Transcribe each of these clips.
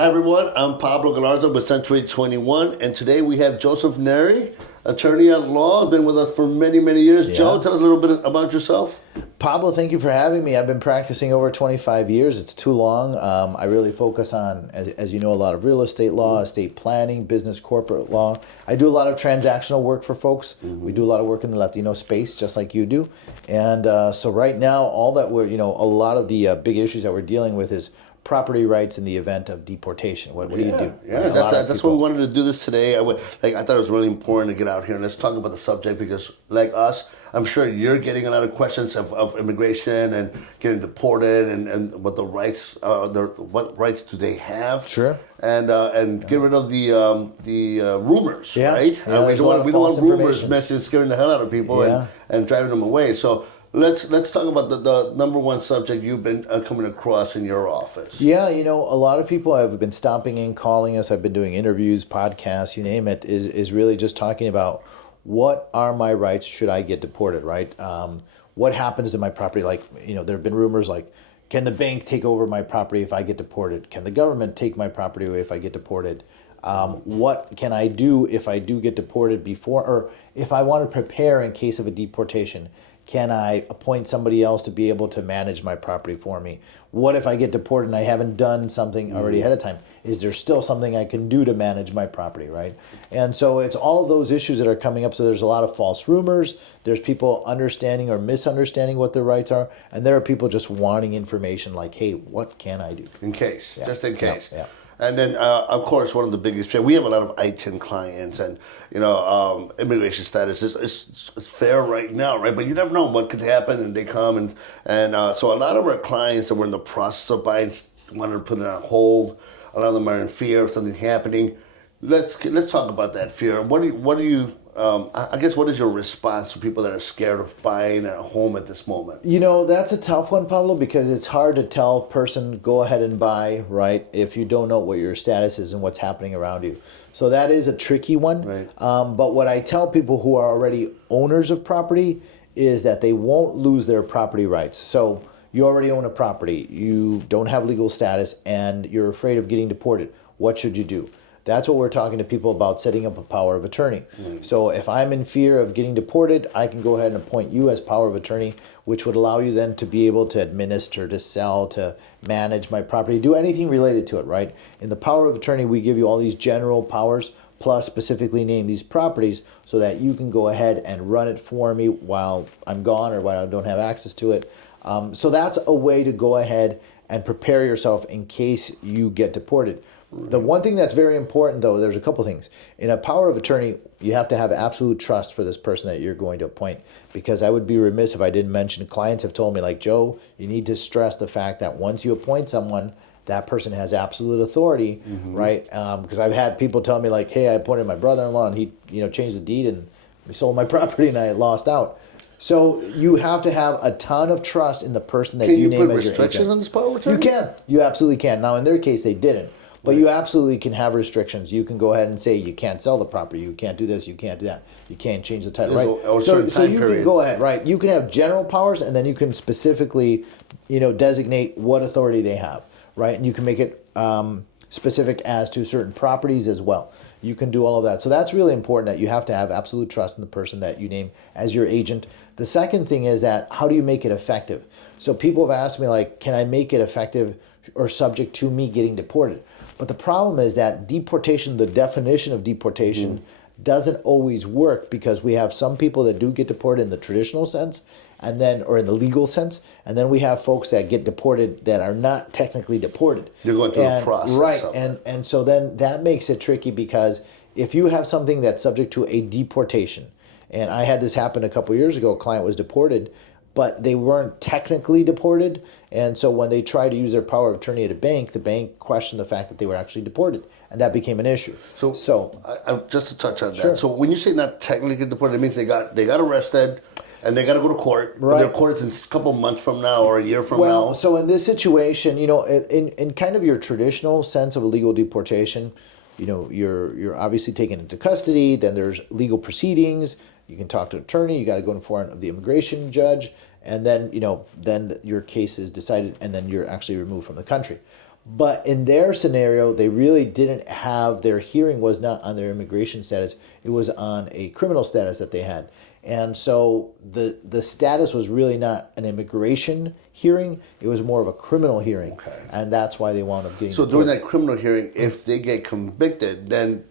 Hi everyone, I'm Pablo Galarza with Century 21, and today we have Joseph Nery, attorney at law, been with us for many, many years. Yeah. Joe, tell us a little bit about yourself. Pablo, thank you for having me. I've been practicing over 25 years. It's too long. I really focus on, as you know, a lot of real estate law, estate planning, business, corporate law. I do a lot of transactional work for folks. We do a lot of work in the Latino space, just like you do. And so right now, all that we're, a lot of the big issues that we're dealing with is property rights in the event of deportation. What do you do? Yeah, that's why we wanted to do this today. I thought it was really important to get out here and let's talk about the subject because, like us, I'm sure you're getting a lot of questions of immigration and getting deported and what the rights, what rights do they have? Sure. And get rid of the rumors, right? Yeah, we don't want rumors messing scaring the hell out of people and driving them away. So let's talk about the number one subject you've been coming across in your office. Yeah, a lot of people have been stopping in, calling us. I've been doing interviews, podcasts, you name it, is really just talking about what are my rights should I get deported, right? What happens to my property? Like, there have been rumors like, can the bank take over my property if I get deported? Can the government take my property away if I get deported? What can I do if I do get deported before, or if I want to prepare in case of a deportation? Can I appoint somebody else to be able to manage my property for me? What if I get deported and I haven't done something already ahead of time? Is there still something I can do to manage my property, right? And so it's all of those issues that are coming up. So there's a lot of false rumors. There's people understanding or misunderstanding what their rights are. And there are people just wanting information like, hey, what can I do? In case, just in case. Yeah. And then, of course, one of the biggest, we have a lot of I-10 clients and, immigration status is fair right now, right? But you never know what could happen and they come and so a lot of our clients that were in the process of buying wanted to put it on hold. A lot of them are in fear of something happening. Let's talk about that fear. What do you I guess what is your response to people that are scared of buying a home at this moment? That's a tough one, Pablo, because it's hard to tell a person go ahead and buy, right, if you don't know what your status is and what's happening around you. So that is a tricky one. Right. But what I tell people who are already owners of property is that they won't lose their property rights. So you already own a property, you don't have legal status, and you're afraid of getting deported. What should you do? That's what we're talking to people about, setting up a power of attorney. So if I'm in fear of getting deported, I can go ahead and appoint you as power of attorney, which would allow you then to be able to administer, to sell, to manage my property, do anything related to it, right? In the power of attorney, we give you all these general powers, plus specifically name these properties so that you can go ahead and run it for me while I'm gone or while I don't have access to it. So that's a way to go ahead and prepare yourself in case you get deported. The one thing that's very important, though, there's a couple things. In a power of attorney, you have to have absolute trust for this person that you're going to appoint, because I would be remiss if I didn't mention, clients have told me, like, Joe, you need to stress the fact that once you appoint someone, that person has absolute authority, right? Because I've had people tell me, like, hey, I appointed my brother-in-law, and he changed the deed, and he sold my property, and I lost out. So you have to have a ton of trust in the person that you name as your agent. Can you put restrictions on this power of attorney? You can. You absolutely can. Now, in their case, they didn't. But you absolutely can have restrictions. You can go ahead and say you can't sell the property, you can't do this, you can't do that, you can't change the title, right? So you can go ahead, right? You can have general powers, and then you can specifically, designate what authority they have, right? And you can make it specific as to certain properties as well. You can do all of that. So that's really important, that you have to have absolute trust in the person that you name as your agent. The second thing is that how do you make it effective? So people have asked me, like, can I make it effective or subject to me getting deported? But the problem is that deportation, the definition of deportation, doesn't always work, because we have some people that do get deported in the traditional sense, and then, or in the legal sense, and then we have folks that get deported that are not technically deported. You're going through a process. Right, and so then that makes it tricky, because if you have something that's subject to a deportation, and I had this happen a couple years ago, a client was deported, but they weren't technically deported. And so when they tried to use their power of attorney at a bank, the bank questioned the fact that they were actually deported. And that became an issue. So just to touch on that. Sure. So when you say not technically deported, it means they got arrested and they got to go to court. Right. Their court is a couple months from now or a year from now. Well, so in this situation, in kind of your traditional sense of a legal deportation, you're obviously taken into custody, then there's legal proceedings. You can talk to an attorney. You got to go in front of the immigration judge, and then then your case is decided, and then you're actually removed from the country. But in their scenario, they really didn't have, their hearing was not on their immigration status. It was on a criminal status that they had. And so the status was really not an immigration hearing. It was more of a criminal hearing. Okay. And that's why they wound up getting So deported. during that criminal hearing, if they get convicted, then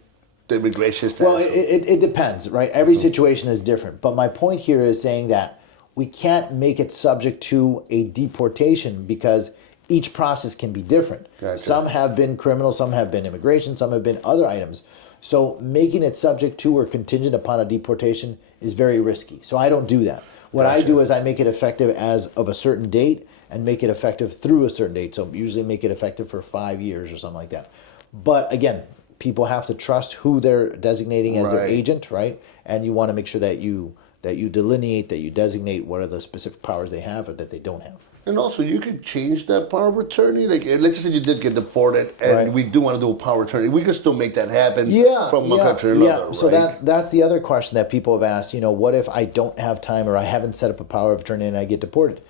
the immigration status. Well, it depends, right? Every situation is different. But my point here is saying that we can't make it subject to a deportation because each process can be different. Gotcha. Some have been criminal, some have been immigration, some have been other items. So making it subject to or contingent upon a deportation is very risky. So I don't do that. What I do is I make it effective as of a certain date and make it effective through a certain date. So usually make it effective for 5 years or something like that. But again, people have to trust who they're designating as their Right. agent, right? And you want to make sure that you delineate, that you designate what are the specific powers they have or that they don't have. And also, you could change that power of attorney. Like, let's just say you did get deported, and Right. we do want to do a power of attorney. We can still make that happen from one country to another, right? So that's the other question that people have asked. What if I don't have time or I haven't set up a power of attorney and I get deported?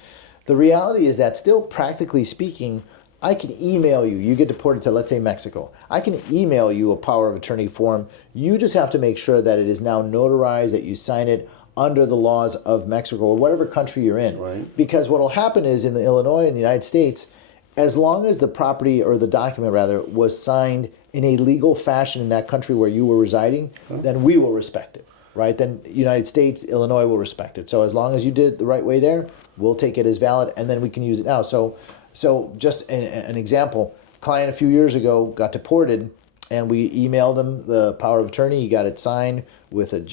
The reality is that still, practically speaking, I can email you. You get deported to, let's say, Mexico. I can email you a power of attorney form. You just have to make sure that it is now notarized, that you sign it under the laws of Mexico or whatever country you're in. Right. Because what will happen is in Illinois and the United States, as long as the property or the document rather was signed in a legal fashion in that country where you were residing, then we will respect it, right? Then United States, Illinois will respect it. So as long as you did it the right way there, we'll take it as valid and then we can use it now. So just an example, client a few years ago got deported and we emailed him the power of attorney. He got it signed with an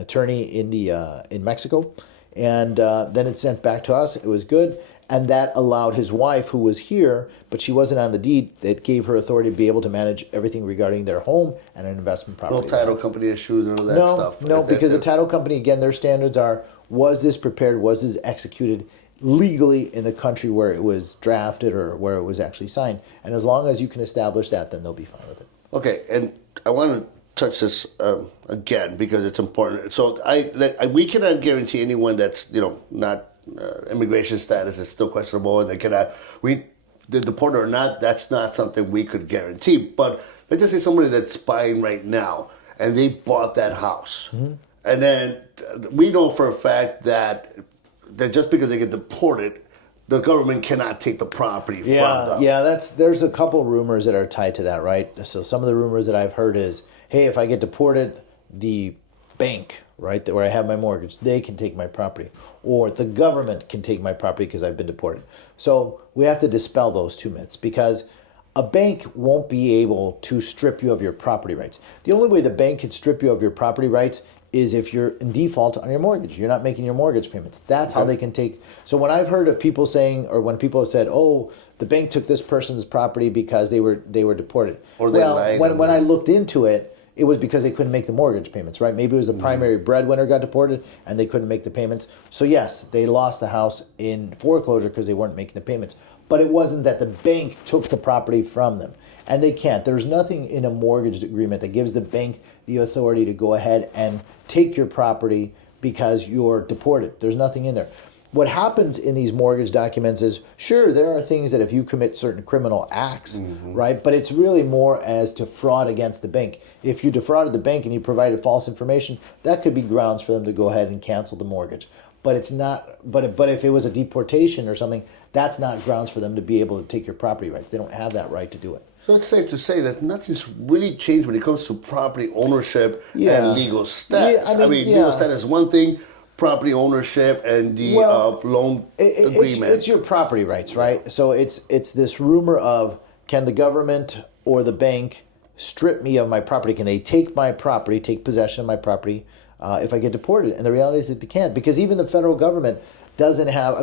attorney in Mexico, and then it sent back to us. It was good, and that allowed his wife, who was here, but she wasn't on the deed, that gave her authority to be able to manage everything regarding their home and an investment property. No title company issues and all that stuff. No, because the title company, again, their standards are, was this prepared, was this executed legally in the country where it was drafted or where it was actually signed. And as long as you can establish that, then they'll be fine with it. Okay, and I want to touch this again because it's important. So we cannot guarantee anyone that's not immigration status is still questionable, and they cannot the deported or not. That's not something we could guarantee. But let's just say somebody that's buying right now and they bought that house, and then we know for a fact that just because they get deported, the government cannot take the property from them. Yeah, there's a couple rumors that are tied to that, right? So some of the rumors that I've heard is, hey, if I get deported, the bank, right, where I have my mortgage, they can take my property. Or the government can take my property because I've been deported. So we have to dispel those two myths because a bank won't be able to strip you of your property rights. The only way the bank can strip you of your property rights is if you're in default on your mortgage. You're not making your mortgage payments. That's how they can take. So when I've heard of people saying, or when people have said, "Oh, the bank took this person's property because they were deported," or they lied. When I looked into it, it was because they couldn't make the mortgage payments, right? Maybe it was the primary breadwinner got deported and they couldn't make the payments. So yes, they lost the house in foreclosure because they weren't making the payments. But it wasn't that the bank took the property from them. And they can't. There's nothing in a mortgage agreement that gives the bank the authority to go ahead and take your property because you're deported. There's nothing in there. What happens in these mortgage documents is, sure, there are things that if you commit certain criminal acts, right? But it's really more as to fraud against the bank. If you defrauded the bank and you provided false information, that could be grounds for them to go ahead and cancel the mortgage. But it's not. But if it was a deportation or something, that's not grounds for them to be able to take your property rights. They don't have that right to do it. So it's safe to say that nothing's really changed when it comes to property ownership and legal status. Legal status is one thing, property ownership and the loan agreement. It's your property rights, right? So it's this rumor of, can the government or the bank strip me of my property? Can they take my property, take possession of my property if I get deported? And the reality is that they can't, because even the federal government doesn't have,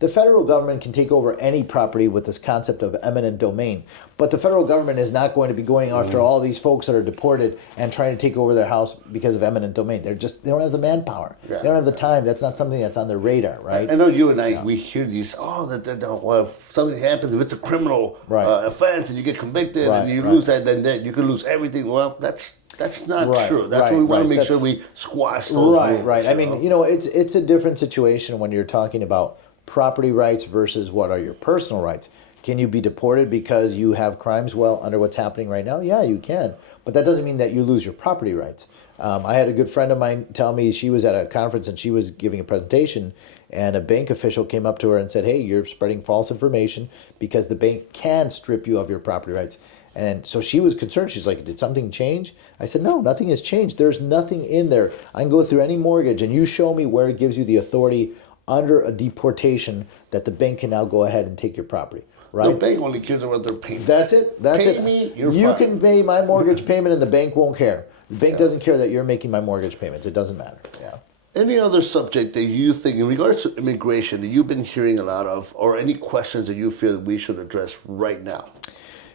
the federal government can take over any property with this concept of eminent domain, but the federal government is not going to be going after all these folks that are deported and trying to take over their house because of eminent domain. They don't have the manpower. Yeah. They don't have the time. That's not something that's on their radar, right? I know you and I, we hear these, if something happens, if it's a criminal offense and you get convicted and you lose that, then you can lose everything. Well, that's not true. That's what we want to make sure we squash those rules. Right. It's a different situation when you're talking about property rights versus what are your personal rights. Can you be deported because you have crimes? Well, under what's happening right now, yeah, you can. But that doesn't mean that you lose your property rights. I had a good friend of mine tell me she was at a conference and she was giving a presentation, and a bank official came up to her and said, hey, you're spreading false information because the bank can strip you of your property rights. And so she was concerned. She's like, did something change? I said, no, nothing has changed. There's nothing in there. I can go through any mortgage and you show me where it gives you the authority under a deportation that the bank can now go ahead and take your property. Right? The bank only cares about their payment. That's it. That's Pay it. me, you're you fine. can pay my mortgage payment and the bank won't care. The bank doesn't care that you're making my mortgage payments. It doesn't matter. Yeah. Any other subject that you think, in regards to immigration, that you've been hearing a lot of, or any questions that you feel that we should address right now?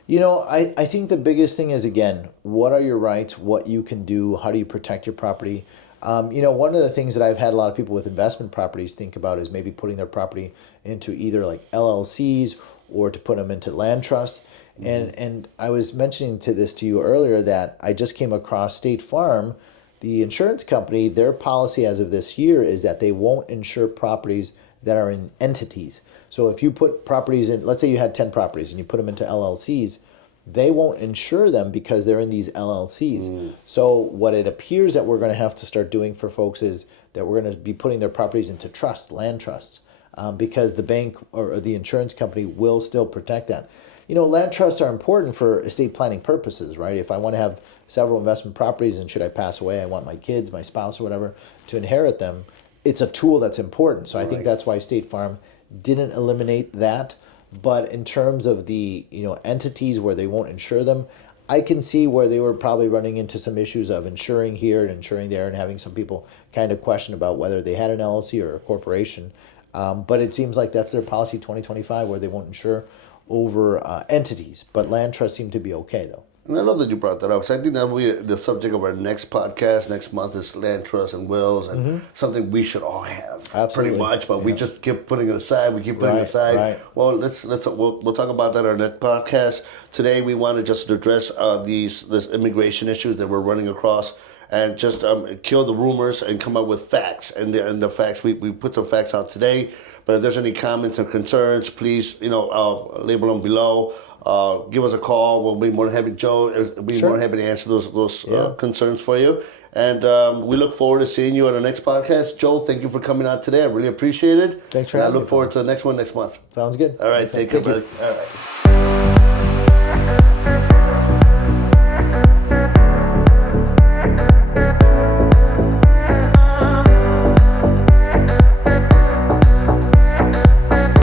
You know, I think the biggest thing is, again, what are your rights, what you can do, how do you protect your property? You know, one of the things that I've had a lot of people with investment properties think about is maybe putting their property into either like LLCs or to put them into land trusts. And I was mentioning to you earlier that I just came across State Farm, the insurance company. Their policy as of this year is that they won't insure properties that are in entities. So if you put properties in, let's say you had 10 properties and you put them into LLCs, they won't insure them because they're in these LLCs. So what it appears that we're going to have to start doing for folks is that we're going to be putting their properties into trust, land trusts, because the bank or the insurance company will still protect that. You know, land trusts are important for estate planning purposes, right? If I want to have several investment properties and should I pass away, I want my kids, my spouse or whatever to inherit them, it's a tool that's important. So I think that's why State Farm didn't eliminate that. But in terms of the, you know, entities where they won't insure them, I can see where they were probably running into some issues of insuring here and insuring there and having some people kind of question about whether they had an LLC or a corporation. But it seems like that's their policy 2025 where they won't insure over entities. But land trusts seem to be okay, though. And I love that you brought that up, because I think that will be the subject of our next podcast next month is land trusts and wills, and something we should all have. Absolutely. Pretty much, but we just keep putting it aside. We keep putting it aside. Right. Well, we'll talk about that in our next podcast. Today, we want to just address this immigration issues that we're running across, and just kill the rumors and come up with facts. And the facts, we put some facts out today. But if there's any comments or concerns, please, label them below. Give us a call. We'll be more than happy. Joe will be more than happy to answer those concerns for you. And we look forward to seeing you on the next podcast. Joe, thank you for coming out today. I really appreciate it. Thanks for having me. having I look forward to the next one next month. Sounds good. All right, take care, buddy. You. All right.